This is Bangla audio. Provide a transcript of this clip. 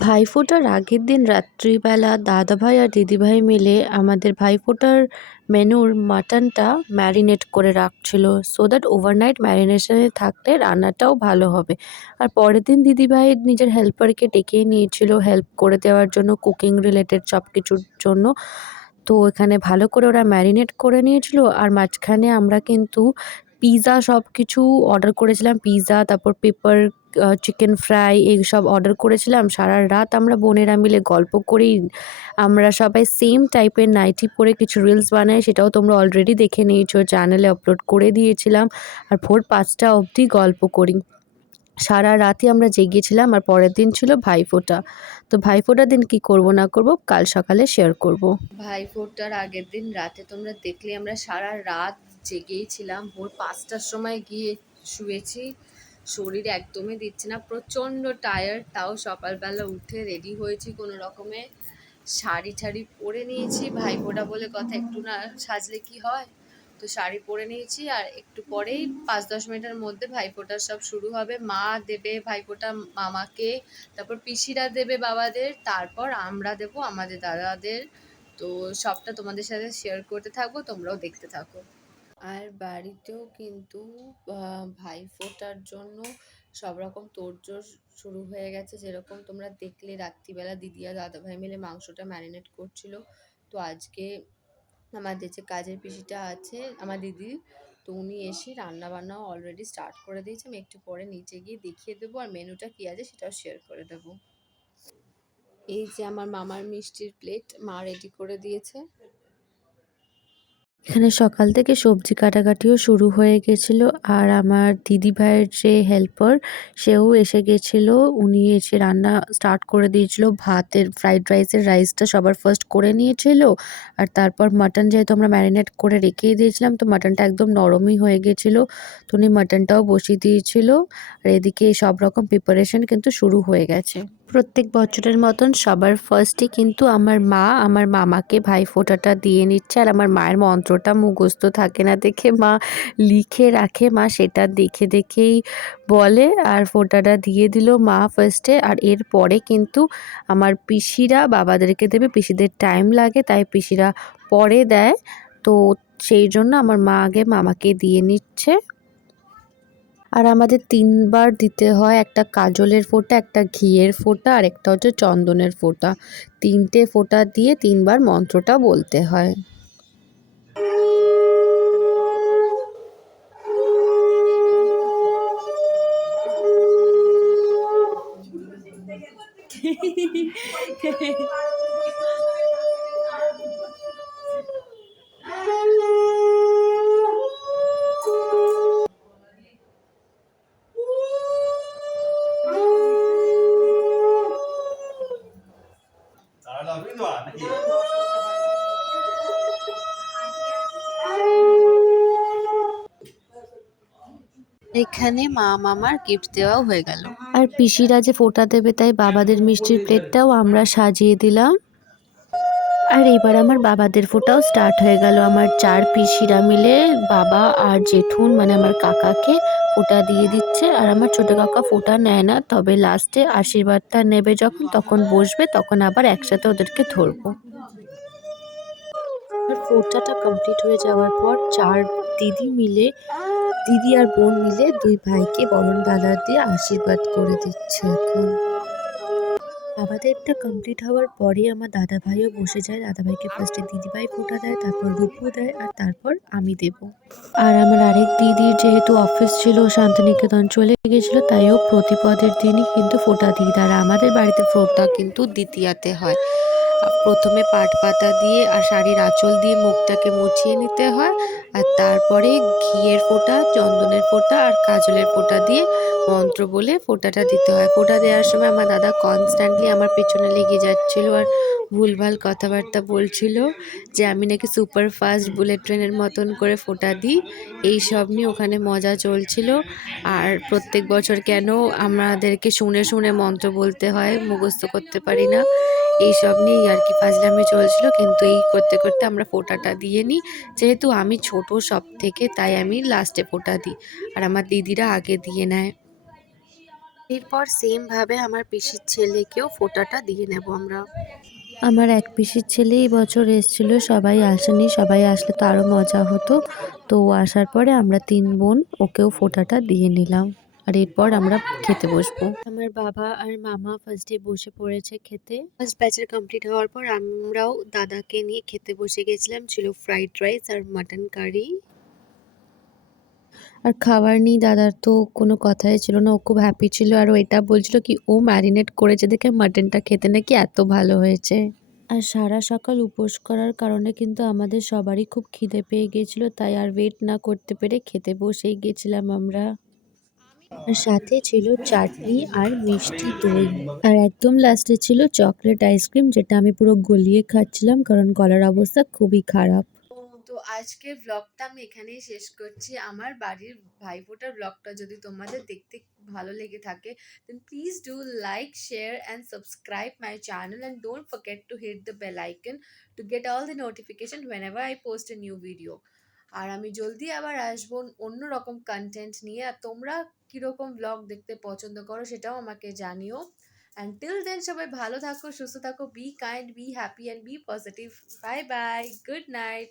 ভাইফোঁটার আগের দিন রাত্রিবেলা দাদাভাই আর দিদিভাই মিলে আমাদের ভাইফোঁটার মেনুর মাটনটা ম্যারিনেট করে রাখছিল, সো দ্যাট ওভারনাইট ম্যারিনেশনে থাকলে রান্নাটাও ভালো হবে। আর পরের দিন দিদিভাই নিজের হেল্পারকে ডেকে নিয়েছিল হেল্প করে দেওয়ার জন্য, কুকিং রিলেটেড সব কিছুর জন্য। তো এখানে ভালো করে ওরা ম্যারিনেট করে নিয়েছিল। আর মাঝখানে আমরা কিন্তু পিৎজা সব কিছু অর্ডার করেছিলাম। পিৎজা, তারপর পেপার চিকেন ফ্রাই এইসব অর্ডার করেছিলাম। সারা রাত আমরা বোনেরা মিলে গল্প করেই আমরা সবাই সেম টাইপের নাইটি পরে কিছু রিলস বানাই, সেটাও তোমরা অলরেডি দেখে নিয়েছো, চ্যানেলে আপলোড করে দিয়েছিলাম। আর ভোর ৫টা অবধি গল্প করি। সারা রাতই আমরা জেগেছিলাম। আর পরের দিন ছিল ভাইফোঁটা। তো ভাইফোঁটার দিন কি করব না করব কাল সকালে শেয়ার করব। ভাইফোঁটার আগের দিন রাতে তোমরা দেখলে আমরা সারা রাত জেগেই ছিলাম। ভোর ৫টার সময় গিয়ে শুয়েছি। শরীর একদমই দিচ্ছে না, প্রচণ্ড টায়ার্ড। তাও সকালবেলা উঠে রেডি হয়েছি কোনো রকমে, শাড়ি ঠাড়ি পরে নিয়েছি। ভাইফোঁটা বলে কথা, একটু না সাজলে কি হয়। তো শাড়ি পরে নিয়েছি, আর একটু পরেই ৫-১০ মিনিটের মধ্যে ভাইফোঁটা সব শুরু হবে। মা দেবে ভাইফোঁটা মামাকে, তারপর পিসিরা দেবে বাবাদের, তারপর আমরা দেব আমাদের দাদাদের। তো সবটা তোমাদের সাথে শেয়ার করতে থাকবো, তোমরাও দেখতে থাকো। আর বাড়িতেও কিন্তু ভাইফোঁটার জন্য সব রকম তোড়জোড় শুরু হয়ে গেছে। যেরকম তোমরা দেখলে রাত্রিবেলা দিদি আর দাদাভাই মিলে মাংসটা ম্যারিনেট করছিল। তো আজকে আমাদের যে কাজের পিসিটা আছে আমার দিদি, তো উনি এসে রান্নাবান্নাও অলরেডি স্টার্ট করে দিয়েছে। আমি একটু পরে নিচে গিয়ে দেখিয়ে দেবো, আর মেনুটা কী আছে সেটাও শেয়ার করে দেবো। এই যে আমার মামার মিষ্টির প্লেট মা রেডি করে দিয়েছে। এখানে সকাল থেকে সবজি কাটাকাটিও শুরু হয়ে গেছিলো। আর আমার দিদিভাইয়ের যে হেল্পার, সেও এসে গেছিলো। উনি এসে রান্না স্টার্ট করে দিয়েছিল। ভাতের ফ্রাইড রাইসের রাইসটা সবার ফার্স্ট করে নিয়েছিল। আর তারপর মাটন যেহেতু আমরা ম্যারিনেট করে রেখেই দিয়েছিলাম, তো মাটনটা একদম নরমই হয়ে গেছিলো। তো উনি মাটনটাও বসিয়ে দিয়েছিল। আর এদিকে সব রকম প্রিপারেশন কিন্তু শুরু হয়ে গেছে। প্রত্যেক বছরের মতন সবার ফার্স্টে কিন্তু আমার মা আমার মামাকে ভাইফোঁটাটা দিয়ে নিচ্ছে। আর আমার মায়ের মন্ত্রটা মুখস্থ থাকে না দেখে মা লিখে রাখে, মা সেটা দেখে দেখেই বলে। আর ফোঁটাটা দিয়ে দিল মা ফার্স্টে। আর এরপরে কিন্তু আমার পিসিরা বাবাদেরকে দেবে। পিসিদের টাইম লাগে, তাই পিসিরা পরে দেয়। তো সেই জন্য আমার মা আগে মামাকে দিয়ে নিচ্ছে। আর আমাদের ৩ বার দিতে হয়, একটা কাজলের ফোঁটা, একটা ঘিয়ের ফোঁটা, আর একটা হচ্ছে চন্দনের ফোঁটা। ৩টে ফোঁটা দিয়ে ৩ বার মন্ত্রটা বলতে হয়। এখানে মা মামার গিফট দেওয়াও হয়ে গেল। আর পিসিরা যে ফোঁটা দেবে, তাই বাবাদের মিষ্টির প্লেটটাও আমরা সাজিয়ে দিলাম। আর এবার আমার বাবাদের ফোঁটাও স্টার্ট হয়ে গেল। আমার ৪ পিসিরা মিলে বাবা আর জেঠুন মানে আমার কাকাকে ফোঁটা দিয়ে দিচ্ছে। আর আমার ছোট কাকা ফোঁটা নেয় না, তবে লাস্টে আশীর্বাদটা নেবে যখন, তখন বসবে, তখন আবার একসাথে ওদেরকে ধরবো। আর ফোঁটাটা কমপ্লিট হয়ে যাওয়ার পর ৪ দিদি মিলে, দিদি আর বোন মিলে ২ ভাইকে বরণ ডালা দিয়ে আশীর্বাদ করে দিচ্ছে এখন। বাবাদেরটা কমপ্লিট হওয়ার পরে আমার দাদাভাইও বসে যায়। দাদাভাইকে ফার্স্টে দিদিভাই ফোঁটা দেয়, তারপর রূপু দেয়, আর তারপর আমি দেব। আর আমার আরেক দিদির যেহেতু অফিস ছিল, শান্তিনিকেতন চলে গেছিলো, তাই ও প্রতিপদের দিনই কিন্তু ফোঁটা দিয়ে দেয়। আর আমাদের বাড়িতে ফোঁটা কিন্তু দ্বিতীয়াতে হয়। প্রথমে পাট পাতা দিয়ে আর শাড়ির আঁচল দিয়ে মুখটাকে মুছিয়ে নিতে হয়। আর তারপরে ঘিয়ের ফোঁটা, চন্দনের ফোঁটা আর কাজলের ফোঁটা দিয়ে মন্ত্র বলে ফোঁটাটা দিতে হয়। ফোঁটা দেওয়ার সময় আমার দাদা কনস্ট্যান্টলি আমার পেছনে লেগে যাচ্ছিল আর ভুলভাল কথাবার্তা বলছিল যে আমি নাকি সুপার ফাস্ট বুলেট ট্রেনের মতন করে ফোঁটা দিই। এই সব নিয়ে ওখানে মজা চলছিল। আর প্রত্যেক বছর কেন আমাদেরকে শুনে শুনে মন্ত্র বলতে হয়, মুখস্থ করতে পারি না, এইসব নিয়ে আর কি ফাজলামি চলছিল। কিন্তু এই করতে করতে আমরা ফোঁটাটা দিয়ে নিই। যেহেতু আমি ছোট সব থেকে, তাই আমি লাস্টে ফোঁটা দিই, আর আমার দিদিরা আগে দিয়ে নেয়। এরপর সেম ভাবে আমার পিসির ছেলেকেও ফোঁটাটা দিয়ে নেব আমরা। আমার এক পিসির ছেলে এই বছর এসেছিল, সবাই আসেনি, সবাই আসলে তো আরো মজা হতো। তো ও আসার পরে আমরা ৩ বোন ওকেও ফোঁটাটা দিয়ে নিলাম। আর এরপর আমরা খেতে বসবো। আমার বাবা আর মামা ফার্স্ট ডে বসে পড়েছে খেতে। ফার্স্ট ব্যাচের কমপ্লিট হওয়ার পর আমরাও দাদাকে নিয়ে খেতে বসে গেছিলাম। ছিল ফ্রাইড রাইস আর মাটন কারি। আর খাবার নিয়ে দাদার তো কোনো কথাই ছিল না, ও খুব হ্যাপি ছিল। আর ও এটা বলছিল কি ও ম্যারিনেট করেছে দেখে মাটনটা খেতে নাকি এত ভালো হয়েছে। আর সারা সকাল উপোস করার কারণে কিন্তু আমাদের সবারই খুব খিদে পেয়ে গেছিল, তাই আর ওয়েট না করতে পেরে খেতে বসেই গেছিলাম আমরা। আর সাথে ছিল চাটনি আর মিষ্টি দই। আর একদম লাস্টে ছিল চকলেট আইসক্রিম, যেটা আমি পুরো গলিয়ে খাচ্ছিলাম কারণ গলার অবস্থা খুবই খারাপ। তো আজকের ব্লগটা আমি এখানেই শেষ করছি। আমার বাড়ির ভাইফোঁটার ব্লগটা যদি তোমাদের দেখতে ভালো লেগে থাকে, then please do like, share and subscribe my channel and don't forget to hit the bell icon to get all the notification whenever I post a new video. আর আমি জলদি আবার আসবো অন্য রকম কন্টেন্ট নিয়ে। আর তোমরা কিরকম ব্লগ দেখতে পছন্দ করো সেটাও আমাকে জানিও। অ্যান্ড টিল দেন সবাই ভালো থাকো, সুস্থ থাকো, be kind, be happy and be positive. Bye bye, good night.